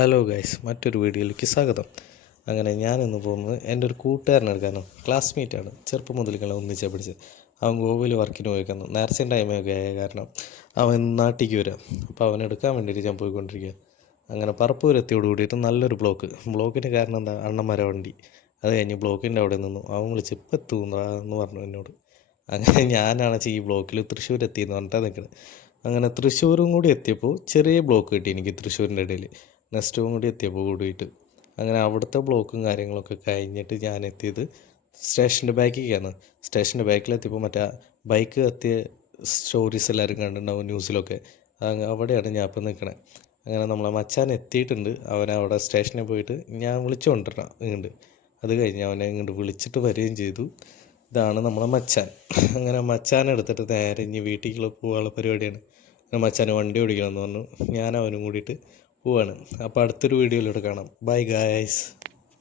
Hello guys, മറ്റൊരു വീഡിയോയിലേക്ക് സ്വാഗതം. അങ്ങനെ ഞാനിന്ന് പോകുന്നത് എൻ്റെ ഒരു കൂട്ടുകാരനെ എടുക്കാനാണ്. ക്ലാസ്മേറ്റാണ്, ചെറുപ്പം മുതൽ ഒന്നിച്ചാണ് പഠിച്ചത്. അവൻ ഗോവയിൽ വർക്കിന് പോയിക്കുന്നു. നേർച്ച ടൈമൊക്കെ ആയ കാരണം അവൻ നാട്ടിലേക്ക് വരാം. അപ്പോൾ അവനെടുക്കാൻ വേണ്ടിയിട്ട് ഞാൻ പോയിക്കൊണ്ടിരിക്കുക. അങ്ങനെ പറപ്പൂരെത്തിയോട് കൂടിയിട്ട് നല്ലൊരു ബ്ലോക്കിൻ്റെ കാരണം എന്താ, അണ്ണന്മാരെ വണ്ടി. അത് കഴിഞ്ഞ് ബ്ലോക്കിൻ്റെ അവിടെ നിന്നു. അവൻ വിളിച്ച് ഇപ്പം എത്തുമെന്ന് പറഞ്ഞു എന്നോട്. അങ്ങനെ ഞാനാണ് ഈ ബ്ലോക്കിൽ തൃശ്ശൂർ എത്തിയെന്ന് പറഞ്ഞിട്ടാണ് നിൽക്കുന്നത്. അങ്ങനെ തൃശ്ശൂരും കൂടി എത്തിയപ്പോൾ ചെറിയ ബ്ലോക്ക് കിട്ടി എനിക്ക് തൃശ്ശൂരിൻ്റെ ഇടയിൽ. നെക്സ്റ്റും കൂടി എത്തിയപ്പോൾ കൂടിയിട്ട് അങ്ങനെ അവിടുത്തെ ബ്ലോക്കും കാര്യങ്ങളൊക്കെ കഴിഞ്ഞിട്ട് ഞാൻ എത്തിയത് സ്റ്റേഷൻ്റെ ബാക്കിലേക്കാണ്. സ്റ്റേഷൻ്റെ ബാക്കിലെത്തിയപ്പോൾ മറ്റേ ബൈക്ക് കത്തിയ സ്റ്റോറീസ് എല്ലാവരും കണ്ടിട്ടുണ്ടാവും ന്യൂസിലൊക്കെ. അവിടെയാണ് ഞാൻ ഇപ്പം നിൽക്കണേ. അങ്ങനെ നമ്മളെ മച്ചാൻ എത്തിയിട്ടുണ്ട്. അവനവിടെ സ്റ്റേഷനിൽ പോയിട്ട് ഞാൻ വിളിച്ചു കൊണ്ടിരണം ഇങ്ങോട്ട്. അത് കഴിഞ്ഞ് അവനെ ഇങ്ങോട്ട് വിളിച്ചിട്ട് വരികയും ചെയ്തു. ഇതാണ് നമ്മളെ മച്ചാൻ. അങ്ങനെ മച്ചാൻ എടുത്തിട്ട് നേരെ ഇനി വീട്ടിലേക്ക് പോകാനുള്ള പരിപാടിയാണ്. അങ്ങനെ മച്ചാൻ വണ്ടി ഓടിക്കണമെന്ന് പറഞ്ഞു. ഞാൻ അവനും കൂടിയിട്ട് പോവാണ്. അപ്പോൾ അടുത്തൊരു വീഡിയോയിലൂടെ കാണാം. Bye guys.